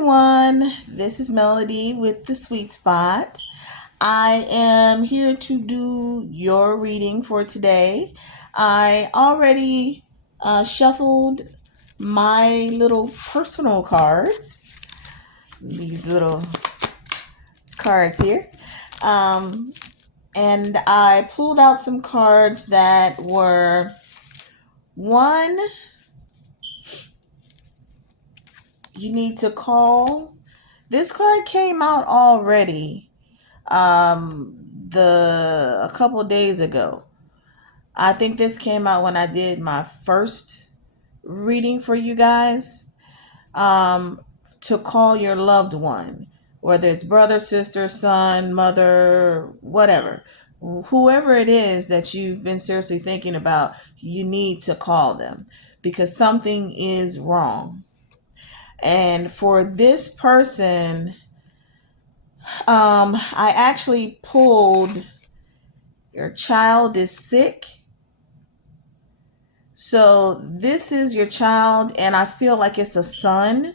everyone, this is Melody with the Sweet Spot. I am here to do your reading for today. I already shuffled my little personal cards, these little cards here, um, and I pulled out some cards that were one, you need to call. This card came out already a couple days ago. I think this came out when I did my first reading for you guys. To call your loved one, whether it's brother, sister, son, mother, whatever, whoever it is that you've been seriously thinking about, you need to call them because something is wrong. And for this person, I actually pulled your child is sick. So this is your child, and I feel like it's a son.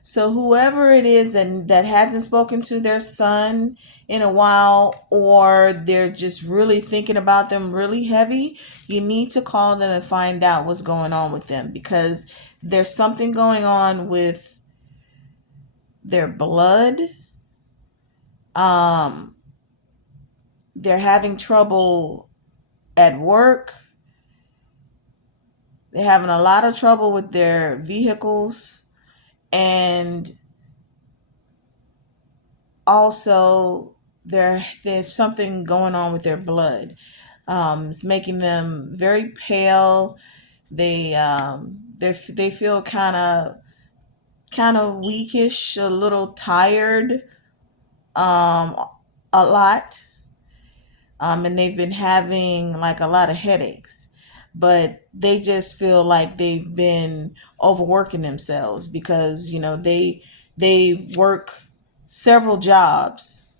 So whoever it is that hasn't spoken to their son in a while, or they're just really thinking about them really heavy, you need to call them and find out what's going on with them, because there's something going on with their blood. They're having trouble at work. They're having a lot of trouble with their vehicles, and also there's something going on with their blood. It's making them very pale. They feel kind of weakish, a little tired, a lot. And they've been having like a lot of headaches, but they just feel like they've been overworking themselves because, they work several jobs.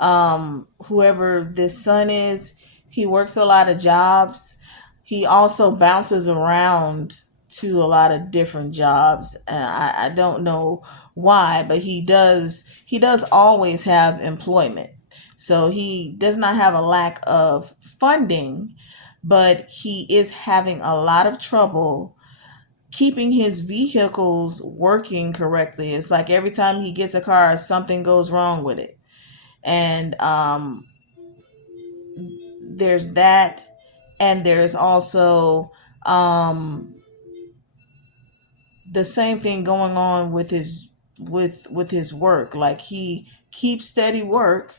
Whoever this son is, he works a lot of jobs. He also bounces around to a lot of different jobs. I don't know why, but he does always have employment. So he does not have a lack of funding, but he is having a lot of trouble keeping his vehicles working correctly. It's like every time he gets a car, something goes wrong with it. And there's that. And there's also the same thing going on with his work. Like he keeps steady work,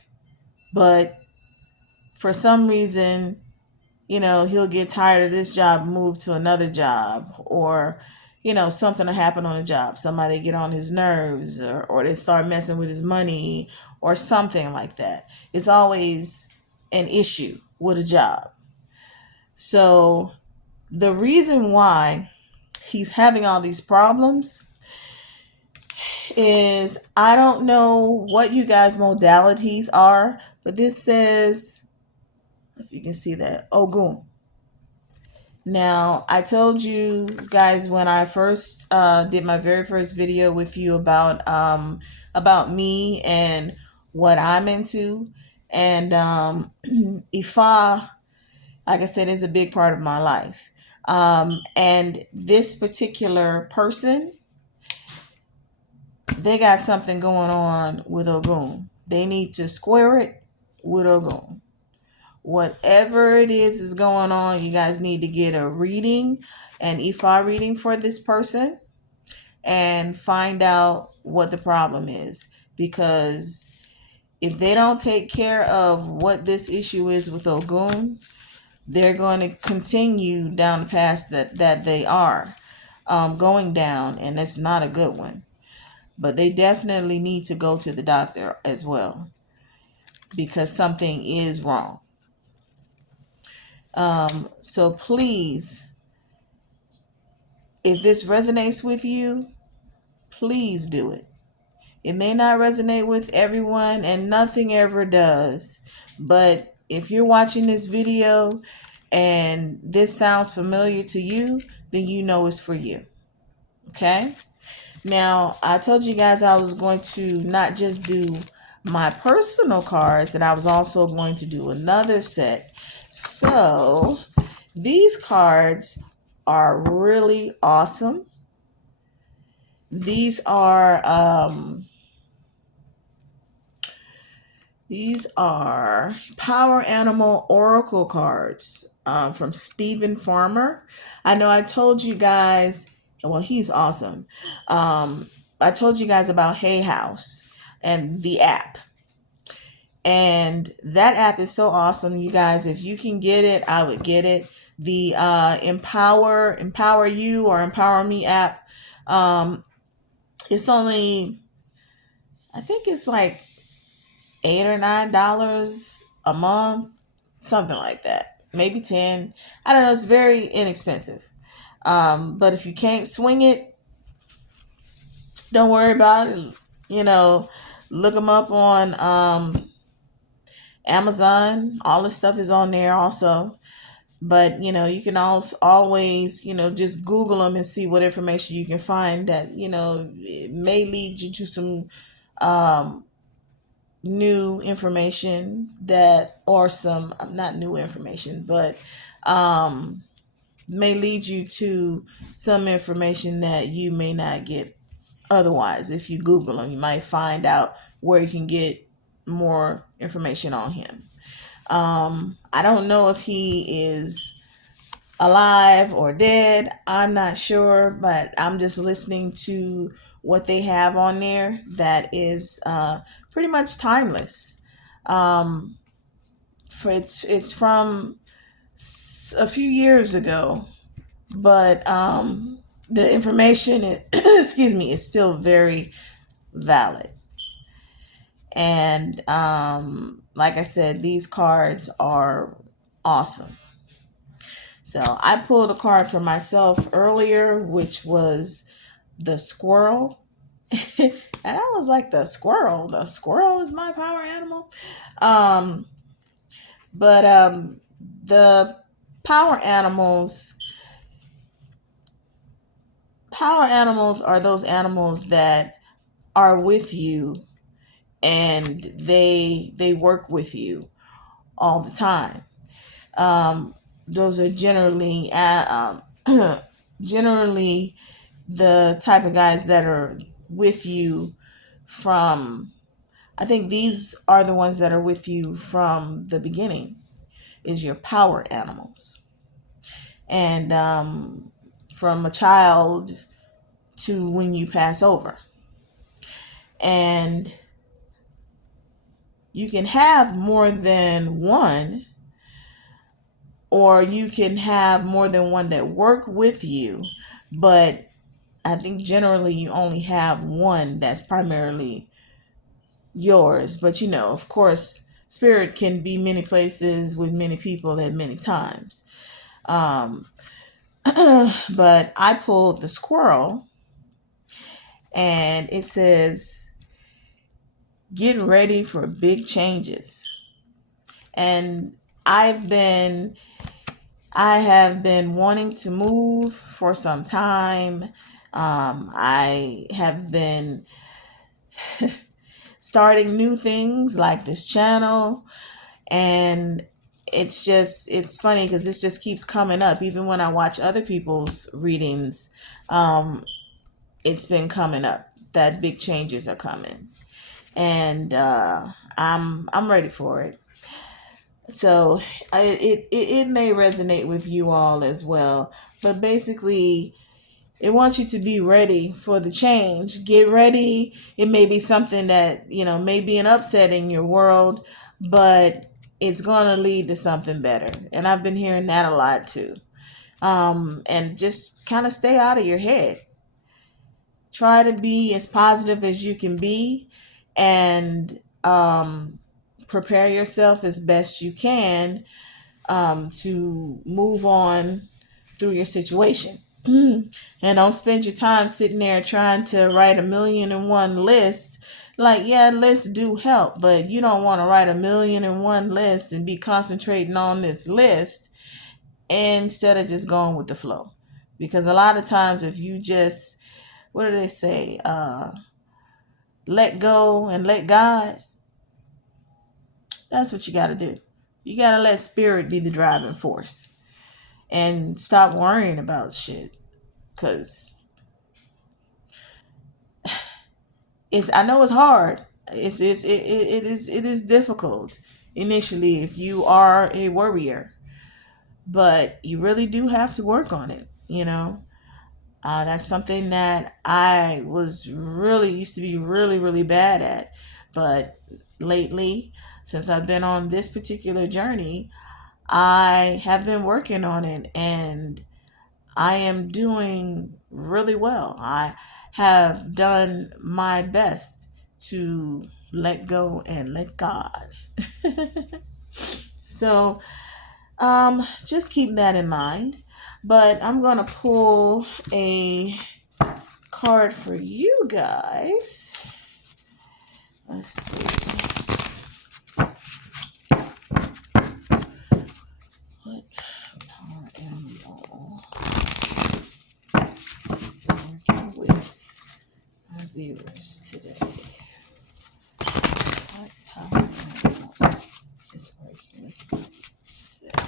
but for some reason, he'll get tired of this job, move to another job, or, something will happen on the job. Somebody get on his nerves, or they start messing with his money or something like that. It's always an issue with a job. So the reason why he's having all these problems is, I don't know what you guys' modalities are, but this says, if you can see that, Ogun. Now, I told you guys when I first did my very first video with you about me and what I'm into, and Ifa, like I said, is a big part of my life. And this particular person, they got something going on with Ogun. They need to square it with Ogun. Whatever it is going on, you guys need to get a reading, an Ifa reading for this person, and find out what the problem is. Because if they don't take care of what this issue is with Ogun, they're going to continue down the path that they are going down, and it's not a good one. But they definitely need to go to the doctor as well, because something is wrong. So please, if this resonates with you, please do it. It may not resonate with everyone, and nothing ever does. But if you're watching this video and this sounds familiar to you, then you know it's for you. Okay? Now, I told you guys I was going to not just do my personal cards, that I was also going to do another set. So, these cards are really awesome. These are Power Animal Oracle cards from Stephen Farmer. I know I told you guys, well, he's awesome. I told you guys about Hay House and the app. And that app is so awesome, you guys. If you can get it, I would get it. The Empower You or Empower Me app. It's only, I think it's like $8 or $9 a month, something like that. Maybe 10. I don't know. It's very inexpensive. But if you can't swing it, don't worry about it. You know, look them up on Amazon. All this stuff is on there also. But you can also always just Google them and see what information you can find that it may lead you to some um, new information, that or some not new information, but um may lead you to some information that you may not get otherwise. If you Google them, you might find out where you can get more information on him. I don't know if he is alive or dead. I'm not sure, but I'm just listening to what they have on there that is pretty much timeless. Um, for it's from a few years ago, but the information is, excuse me, is still very valid. And like I said, these cards are awesome. So I pulled a card for myself earlier, which was the squirrel. And I was like, the squirrel? The squirrel is my power animal? Um, but the power animals, power animals are those animals that are with you, and they work with you all the time. Those are generally the type of guys that are with you from, I think these are the ones that are with you from the beginning, is your power animals. And from a child to when you pass over. And you can have more than one, or you can have more than one that work with you, but I think generally you only have one that's primarily yours. But of course, spirit can be many places with many people at many times. Um, but I pulled the squirrel, and it says, get ready for big changes. And I have been wanting to move for some time. I have been starting new things like this channel, and it's funny because this just keeps coming up. Even when I watch other people's readings, it's been coming up that big changes are coming, and I'm ready for it. So it may resonate with you all as well. But basically, it wants you to be ready for the change. Get ready. It may be something that, may be an upset in your world, but it's going to lead to something better. And I've been hearing that a lot too. And just kind of stay out of your head. Try to be as positive as you can be, and prepare yourself as best you can to move on through your situation. And don't spend your time sitting there trying to write 1,000,001 lists. Like, yeah, lists do help, but you don't want to write 1,000,001 lists and be concentrating on this list instead of just going with the flow. Because a lot of times, if you just what do they say? Let go and let God. That's what you got to do. You got to let spirit be the driving force and stop worrying about shit. Cause I know it's hard. It is difficult initially if you are a worrier, but you really do have to work on it. That's something that I was really used to be really, really bad at. But lately, since I've been on this particular journey, I have been working on it and I am doing really well. I have done my best to let go and let God. So, just keep that in mind. But I'm going to pull a card for you guys. Let's see. What power animal is working with our viewers today? What power animal is working with our viewers today?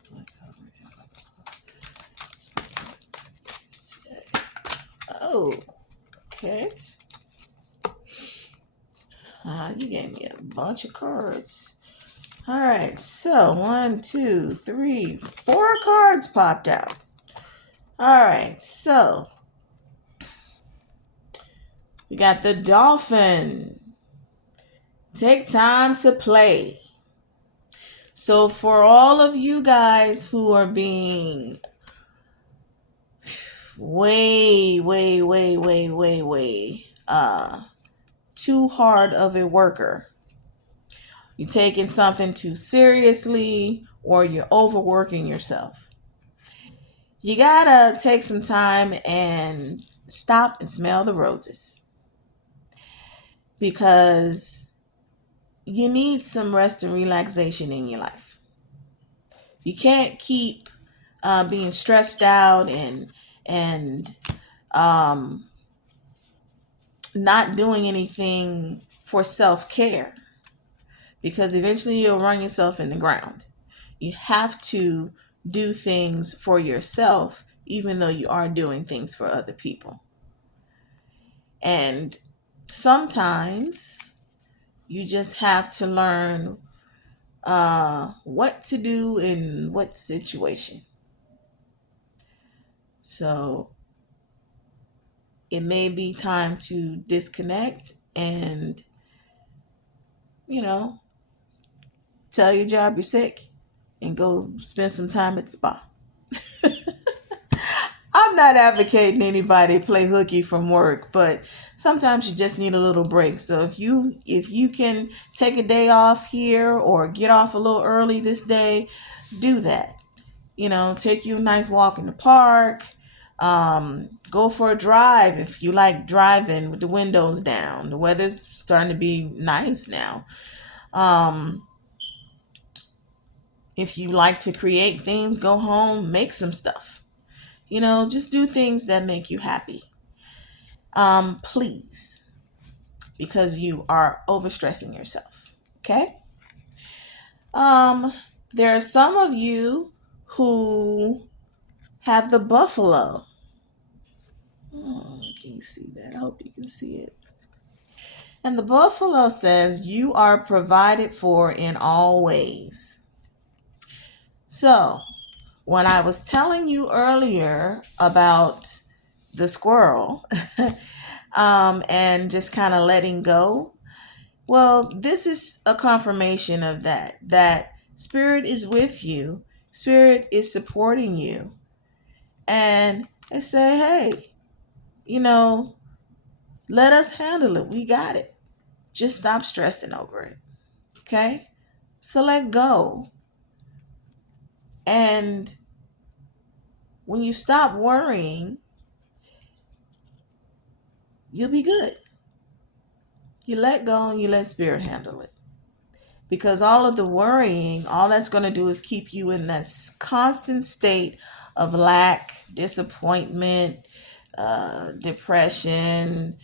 What power animal is working with our viewers today? Oh, okay. You gave me a bunch of cards. All right, so 1, 2, 3, 4 cards popped out. All right, so we got the dolphin. Take time to play. So for all of you guys who are being way, way, way, way, way, way, too hard of a worker, you're taking something too seriously, or you're overworking yourself, you gotta take some time and stop and smell the roses, because you need some rest and relaxation in your life. You can't keep being stressed out and um, not doing anything for self-care, because eventually you'll run yourself in the ground. You have to do things for yourself, even though you are doing things for other people. And sometimes you just have to learn what to do in what situation. So it may be time to disconnect and, you know, tell your job you're sick and go spend some time at the spa. I'm not advocating anybody play hooky from work, but sometimes you just need a little break. So if you can take a day off here or get off a little early this day, do that. Take you a nice walk in the park. Go for a drive if you like driving with the windows down. The weather's starting to be nice now. Um, if you like to create things, go home, make some stuff. Just do things that make you happy. Please, because you are overstressing yourself. Okay? Um, there are some of you who have the buffalo. Oh, can you see that? I hope you can see it. And the buffalo says, you are provided for in all ways. So, when I was telling you earlier about the squirrel and just kind of letting go, well, this is a confirmation of that Spirit is with you, Spirit is supporting you. And they say, hey, let us handle it. We got it. Just stop stressing over it. Okay? So let go. And when you stop worrying, you'll be good. You let go and you let Spirit handle it. Because all of the worrying, all that's going to do is keep you in that constant state of lack, disappointment, depression,